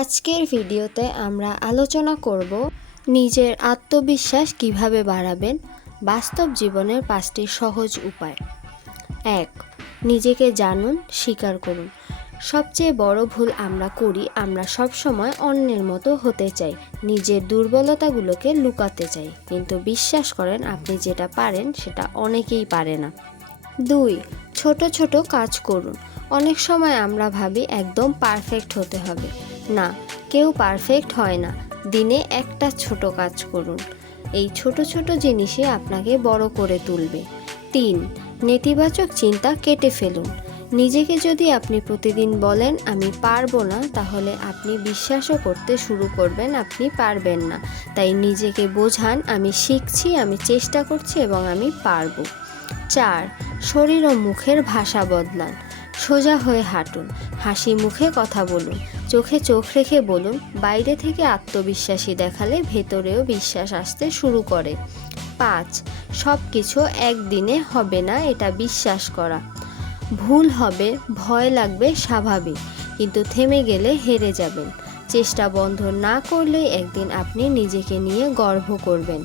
আজকের ভিডিওতে আমরা আলোচনা করব নিজের আত্মবিশ্বাস কীভাবে বাড়াবেন, বাস্তব জীবনের পাঁচটি সহজ উপায়। এক, নিজেকে জানুন, স্বীকার করুন। সবচেয়ে বড় ভুল আমরা করি, আমরা সব সময় অন্যের মতো হতে চাই, নিজের দুর্বলতাগুলোকে লুকাতে চাই। কিন্তু বিশ্বাস করেন, আপনি যেটা পারেন, সেটা অনেকেই পারে না। দুই, ছোট ছোট কাজ করুন। অনেক সময় আমরা ভাবি, একদম পারফেক্ট হতে হবে। না, কেউ পারফেক্ট হয় না। দিনে একটা ছোট কাজ করুন। এই ছোট ছোট জিনিসই আপনাকে বড় করে তুলবে। তিন, নেতিবাচক চিন্তা কেটে ফেলুন। নিজেকে যদি আপনি প্রতিদিন বলেন, আমি পারব না, তাহলে আপনি বিশ্বাসও করতে শুরু করবেন, আপনি পারবেন না। তাই নিজেকে বোঝান, আমি শিখছি, আমি চেষ্টা করছি এবং আমি পারব। চার, শরীর ও মুখের ভাষা বদলান। সোজা হয়ে হাঁটুন। হাসি মুখে কথা বলুন। চোখে চোখ রেখে বলুন, বাইরে থেকে আত্মবিশ্বাসী দেখালে ভেতরেও বিশ্বাস আসতে শুরু করে। পাঁচ সব কিছু একদিনে হবে না, এটা বিশ্বাস করা। ভুল হবে, ভয় লাগবে, স্বাভাবিক, কিন্তু থেমে গেলে হেরে যাবেন। চেষ্টা বন্ধ না করলে একদিন আপনি নিজেকে নিয়ে গর্ব করবেন।